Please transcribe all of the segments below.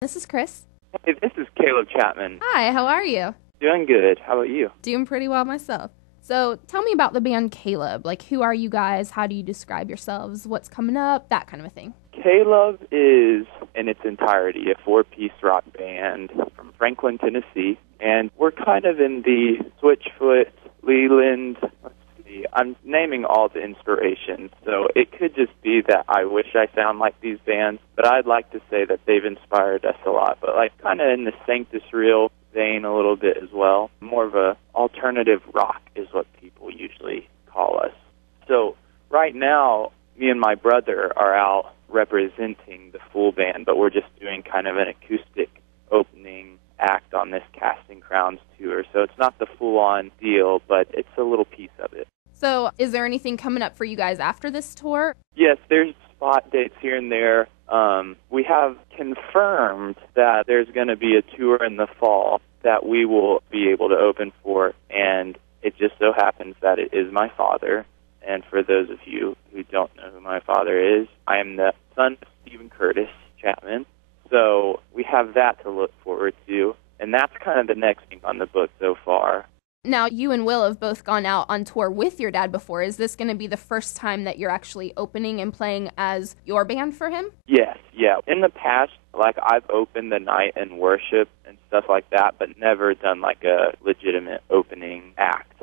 This is Kris. Hey, this is Caleb Chapman. Hi, how are you? Doing good. How about you? Doing pretty well myself. So tell me about the band Caleb. Like, who are you guys? How do you describe yourselves? What's coming up? That kind of a thing. Caleb is, in its entirety, a four-piece rock band from Franklin, Tennessee. And we're kind of in the Switchfoot, Leland, I'm naming all the inspirations, so it could just be that I wish I sound like these bands, but I'd like to say that they've inspired us a lot, but like kind of in the Sanctus Real vein a little bit as well. More of a alternative rock is what people usually call us. So right now, me and my brother are out representing the full band, but we're just doing kind of an acoustic opening act on this Casting Crowns tour, so it's not the full-on deal, but it's a little piece of it. So is there anything coming up for you guys after this tour? Yes, there's spot dates here and there. We have confirmed that there's going to be a tour in the fall that we will be able to open for, and it just so happens that it is my father. And for those of you who don't know who my father is, I am the son of Stephen Curtis Chapman. So we have that to look forward to, and that's kind of the next thing on the book so far. Now, you and Will have both gone out on tour with your dad before. Is this going to be the first time that you're actually opening and playing as your band for him? Yes, yeah. In the past, like, I've opened the night in worship and stuff like that, but never done, like, a legitimate opening act.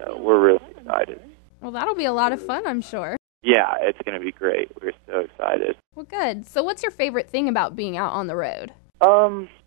So we're really excited. Well, that'll be a lot of fun, I'm sure. Yeah, it's going to be great. We're so excited. Well, good. So what's your favorite thing about being out on the road?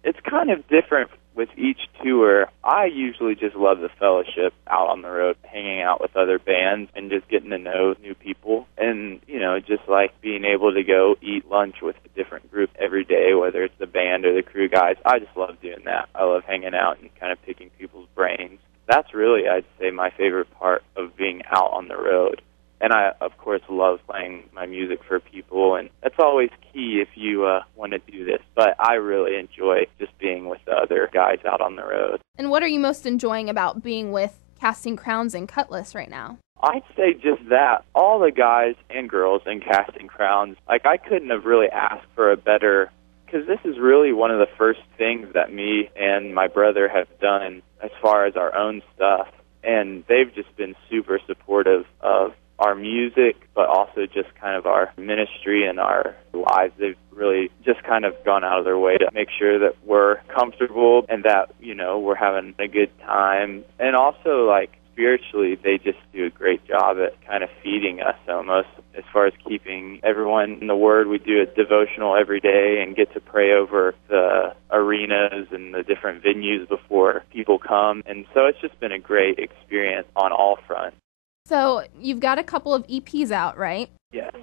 It's kind of different with each tour. I usually just love the fellowship out on the road, hanging out with other bands and just getting to know new people. And, you know, just like being able to go eat lunch with a different group every day, whether it's the band or the crew guys. I just love doing that. I love hanging out and kind of picking people's brains. That's really, I'd say, my favorite part of being out on the road. And I, of course, love playing my music for people, and that's always key if you want to do this. But I really enjoy just being with the other guys out on the road. And what are you most enjoying about being with Casting Crowns and Cutlass right now? I'd say just that. All the guys and girls in Casting Crowns, like, I couldn't have really asked for a better, because this is really one of the first things that me and my brother have done as far as our own stuff. And they've just been super supportive of our music, but also just kind of our ministry and our lives. They've really just kind of gone out of their way to make sure that we're comfortable and that, you know, we're having a good time. And also, like, spiritually, they just do a great job at kind of feeding us almost as far as keeping everyone in the Word. We do a devotional every day and get to pray over the arenas and the different venues before people come. And so it's just been a great experience on all fronts. So you've got a couple of EPs out, right? Yes.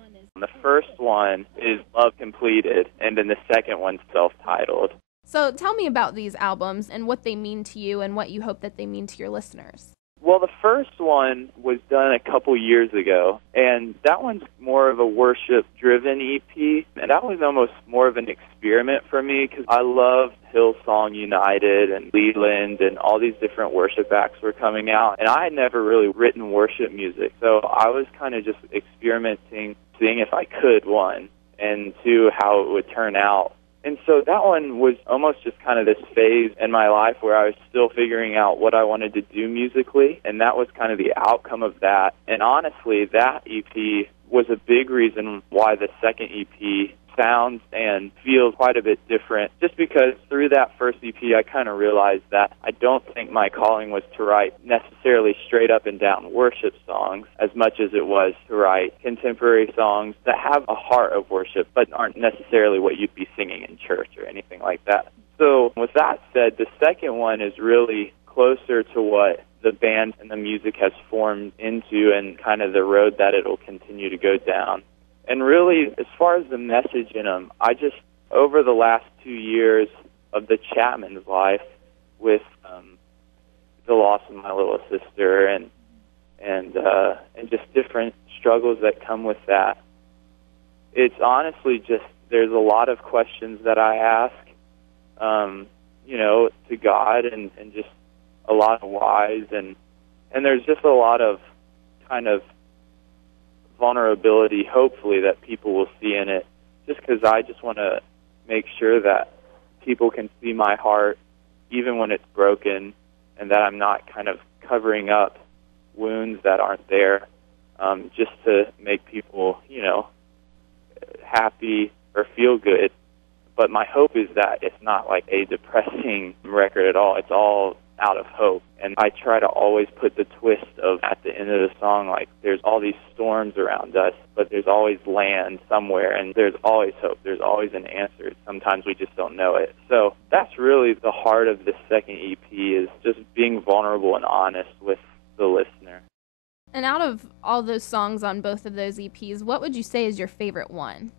The first one is Love Completed, and then the second one's self-titled. So tell me about these albums and what they mean to you and what you hope that they mean to your listeners. Well, the first one was done a couple years ago, and that one's more of a worship-driven EP, and that was almost more of an experiment for me because I loved Hillsong United and Leland and all these different worship acts were coming out, and I had never really written worship music, so I was kind of just experimenting, seeing if I could, one, and two, how it would turn out. And so that one was almost just kind of this phase in my life where I was still figuring out what I wanted to do musically, and that was kind of the outcome of that. And honestly, that EP was a big reason why the second EP sounds and feels quite a bit different, just because through that first EP I kind of realized that I don't think my calling was to write necessarily straight up and down worship songs as much as it was to write contemporary songs that have a heart of worship but aren't necessarily what you'd be singing in church or anything like that. So with that said, the second one is really closer to what the band and the music has formed into and kind of the road that it'll continue to go down. And really, as far as the message in them, I just, over the last 2 years of the Chapman's life with the loss of my little sister and just different struggles that come with that, it's honestly just, there's a lot of questions that I ask, you know, to God and just a lot of whys, and there's just a lot of kind of vulnerability, hopefully, that people will see in it, just because I just want to make sure that people can see my heart even when it's broken, and that I'm not kind of covering up wounds that aren't there, just to make people, happy or feel good. But my hope is that it's not like a depressing record at all. It's all out of hope. And I try to always put the twist of, at the end of the song, like, there's all these storms around us, but there's always land somewhere, and there's always hope. There's always an answer. Sometimes we just don't know it. So that's really the heart of this second EP, is just being vulnerable and honest with the listener. And out of all those songs on both of those EPs, what would you say is your favorite one?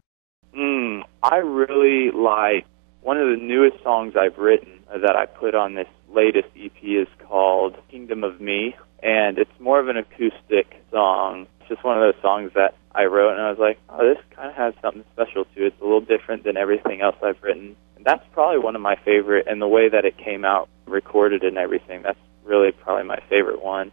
I really like one of the newest songs I've written that I put on this latest EP is called Kingdom of Me, and it's more of an acoustic song. It's just one of those songs that I wrote, and I was like, oh, this kind of has something special to it. It's a little different than everything else I've written. And that's probably one of my favorite, and the way that it came out, recorded and everything, that's really probably my favorite one.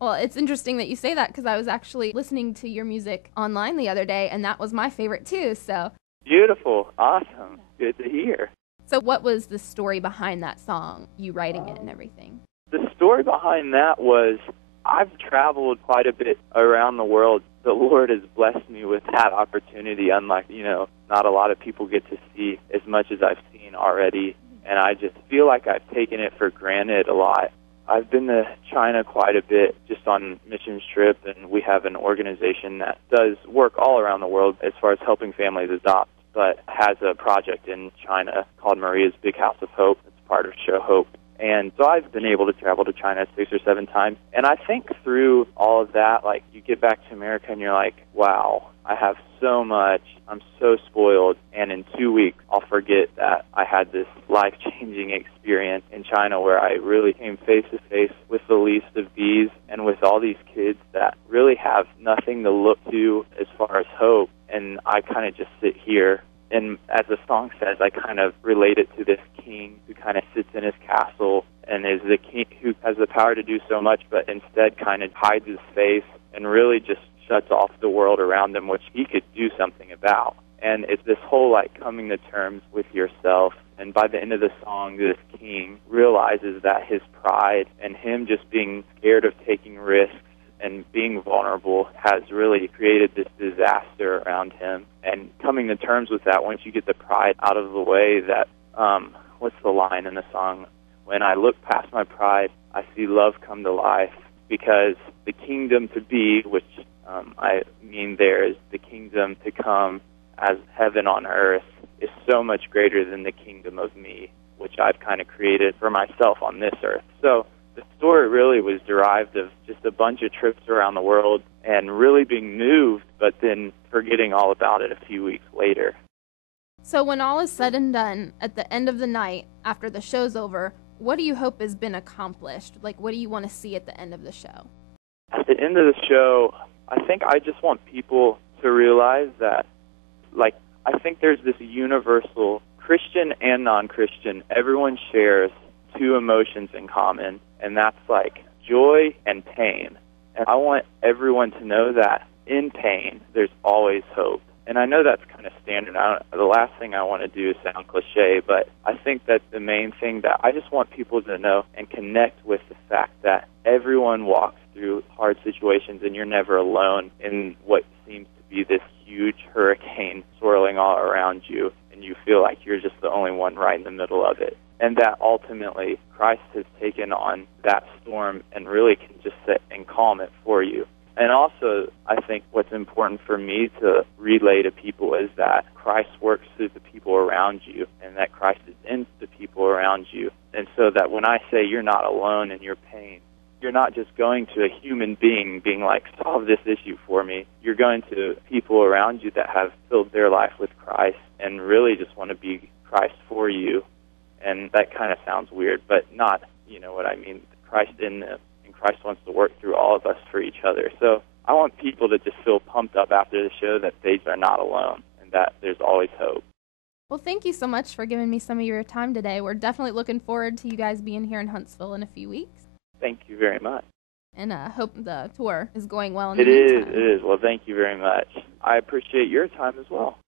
Well, it's interesting that you say that, because I was actually listening to your music online the other day, and that was my favorite too, so. Beautiful. Awesome. Good to hear. So what was the story behind that song, you writing it and everything? The story behind that was, I've traveled quite a bit around the world. The Lord has blessed me with that opportunity, unlike, not a lot of people get to see as much as I've seen already, and I just feel like I've taken it for granted a lot. I've been to China quite a bit, just on mission trip, and we have an organization that does work all around the world as far as helping families adopt, but has a project in China called Maria's Big House of Hope. It's part of Show Hope. And so I've been able to travel to China 6 or 7 times. And I think through all of that, like, you get back to America and you're like, wow, I have so much. I'm so spoiled. And in 2 weeks, I'll forget that I had this life-changing experience in China where I really came face-to-face with the least of these and with all these kids that really have nothing to look to as far as hope. And I kind of just sit here. And as the song says, I kind of relate it to this king who kind of sits in his castle and is the king who has the power to do so much, but instead kind of hides his face and really just shuts off the world around him, which he could do something about. And it's this whole, like, coming to terms with yourself. And by the end of the song, this king realizes that his pride and him just being scared of taking risks and being vulnerable has really created this disaster around him. And coming to terms with that, once you get the pride out of the way, that, what's the line in the song? When I look past my pride, I see love come to life, because the kingdom to be, which I mean there is the kingdom to come as heaven on earth, is so much greater than the kingdom of me, which I've kind of created for myself on this earth. So the story really was derived of just a bunch of trips around the world and really being moved, but then forgetting all about it a few weeks later. So when all is said and done, at the end of the night, after the show's over, what do you hope has been accomplished? Like, what do you want to see at the end of the show? At the end of the show, I think I just want people to realize that, like, I think there's this universal, Christian and non-Christian, everyone shares 2 emotions in common, and that's like joy and pain. And I want everyone to know that in pain, there's always hope. And I know that's kind of standard. The last thing I want to do is sound cliche, but I think that the main thing that I just want people to know and connect with the fact that everyone walks through hard situations, and you're never alone in what seems to be this huge hurricane swirling all around you, and you feel like you're just the only one right in the middle of it. And that ultimately Christ has taken on that storm and really can just sit and calm it for you. And also, I think what's important for me to relay to people is that Christ works through the people around you, and that Christ is in the people around you. And so that when I say you're not alone in your pain, you're not just going to a human being being like, solve this issue for me. You're going to people around you that have filled their life with Christ and really just want to be Christ for you. And that kind of sounds weird, but not, you know what I mean, Christ in them. And Christ wants to work through all of us for each other. So I want people to just feel pumped up after the show that they are not alone and that there's always hope. Well, thank you so much for giving me some of your time today. We're definitely looking forward to you guys being here in Huntsville in a few weeks. Thank you very much. And I hope the tour is going well in the meantime. It is. Well, thank you very much. I appreciate your time as well.